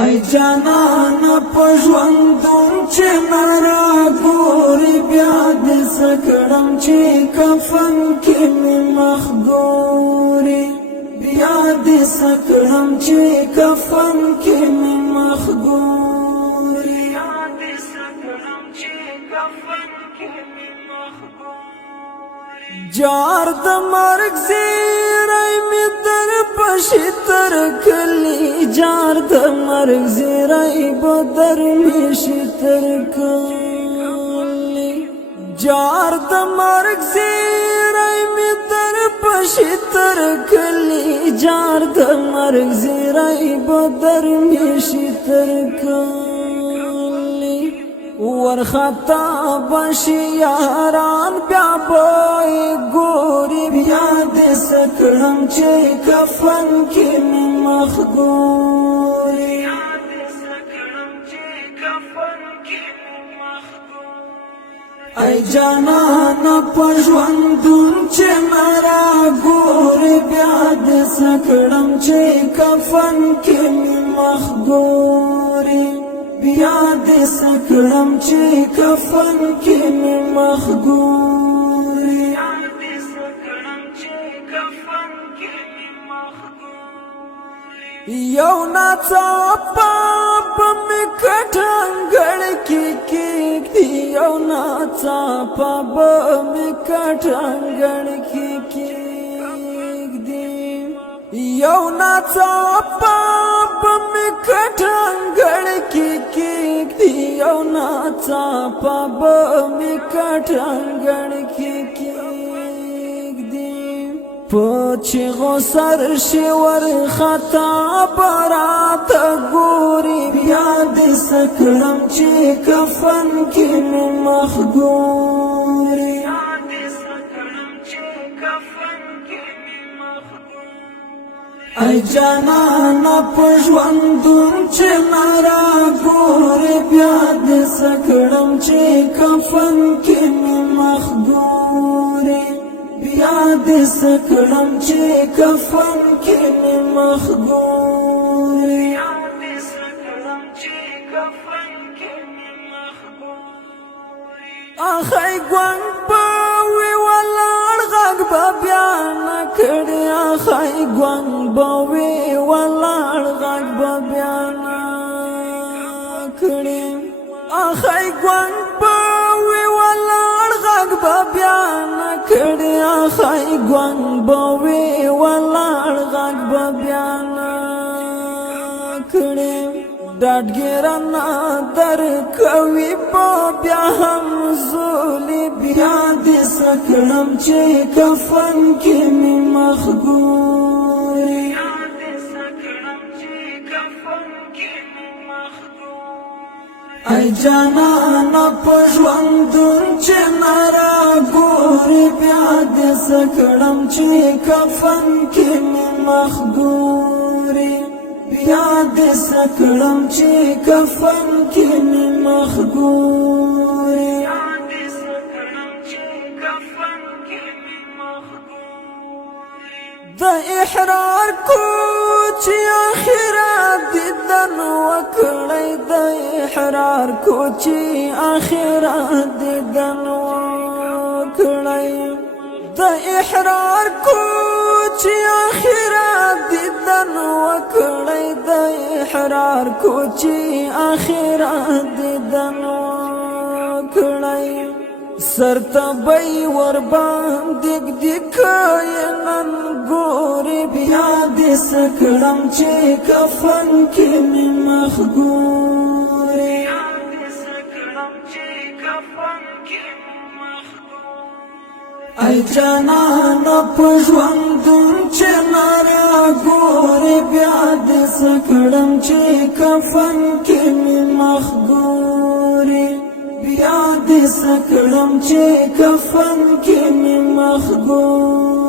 ای جانان پژوندون چې نارا ګوري بیا دې سکړم چې کفن کې مې مخ ګوري بیا دې سکړم چې کفن کې مې مخ ګوري بیا دې سکړم چې کفن کې مې مخ ګوري جار د مرګ زیری مې در پشي تر کلی جار د مرګ زیری بدر میشي تر کلی جار د مرګ زیری می در پشي تر کلی جار د مرګ زیری بدر میشي تر کلی ورخطا بشي یاران بیا بای ګوري بیا دې سکړم چې کفن کې مې مخ ګوري ای جانان پژوندون چې مرا ګوري بیا دې سکړم چې کفن کې مې مخ ګوري بیا دې سکړم چې کفن کې مې مخ ګوري یو ناڅاپه په مې کټنګړ کې کېږدي یو ناڅاپه په مې کټنګړ کې کېږدي یو ناڅاپه په مې کټنګړ کې کېږدي یو ناڅاپه په مې کټنګړ کې پچی غسر شور خطا برات ګوري بیا دې سکړم چې کفن کې مې مخ ګوري ای جانان پژوندون چې مرا ګوري بیا دې سکړم چې کفن کې مې مخ ګوري بیا دې سکړم چې کفن کې مې مخ ګوري اخی ګوند به وي ولاړ غږ به بیا نه کړي اخی ګوند به وي ولاړ غږ به بیا نه کړي اخی ګوند به وي ولاړ غږ به بیا نه کړي اخی ګوند به وي ولاړ غږ به بیا نه کړي ډاډګیرانه در کوي په بیا هم زولي بیا دې سکړم چې کفن کې مې مخ ګوري ای جانان پژوندون چې نارا ګوري بیا دې سکړم چې کفن کې مې مخ ګوري بیا دې سکړم چې کفن کې مې مخ ګوري د احرار کوچی اخرات دیدن وکړی د احرار کوچی اخرات دیدن وکړی د احرار کوچی اخرات دیدن وکړی د احرار کوچی اخرات دیدن وکړی سرتبی ور باندې دکاینن ګوري بیا دې سکړم چې کفن کې مې مخ ګوري ای جانان پژوندون چې نارا ګوري بیا دې سکړم چې کفن کې مې مخ ګوري بیا دې سکړم چې کفن کې مې مخ ګوري